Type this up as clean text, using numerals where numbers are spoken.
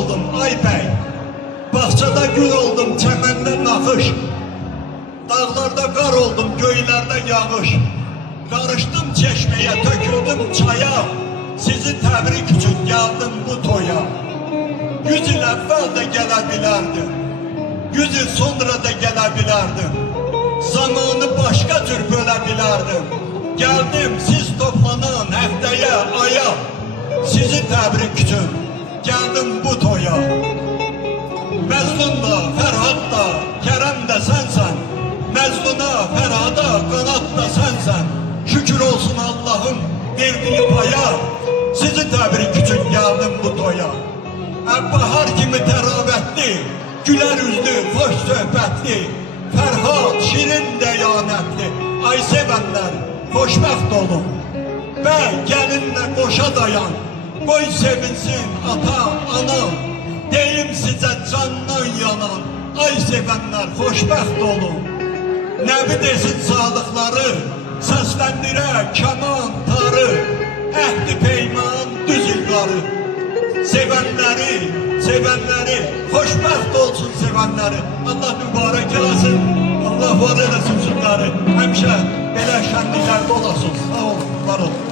oldum ay bəy. Bahçada gül oldum, çəməndə naxış. Dağlarda qar oldum, göylərdə yağış. Qarışdım çeşməyə, töküldüm çaya. Sizi təbrik üçün gəldim bu toya. 100 il əvvəl də gələ bilərdim, 100 il sonra da gələ bilərdim. Zamanı başqa cür bölə bilərdim. Gəldim siz toplanan həftəyə, aya. Sizi təbrik üçün gəldim bu toya. Məzlun da, Fərhad da, Kərəm də sənsən. Məzluna, Fərhada, Qanat da sənsən. Şükür olsun Allah'ın verdiği paya. Sizi təbrik üçün gəldim bu toya. Bahar kimi təravətli, gülər üzlü, xoş söhbətli. Fərhad, şirin dəyanətli. Ay sevənlər, xoşbəxt olun. Bəy, gəlinlə qoşa dayan. Qoy sevinsin ata, anam. Deyim sizə candan yanan. Ay sevənlər, xoşbəxt olun. Nəbi desin sağlıqları, səsləndirə kaman tarı. Əhdi peyman düz ilqarı. Sevenleri, xoşbəxt olsun sevenleri. Allah mübarək eləsin, Allah var eləsin şunları. Həmişə belə şənliklərdə olasın, sağ olun, var olun.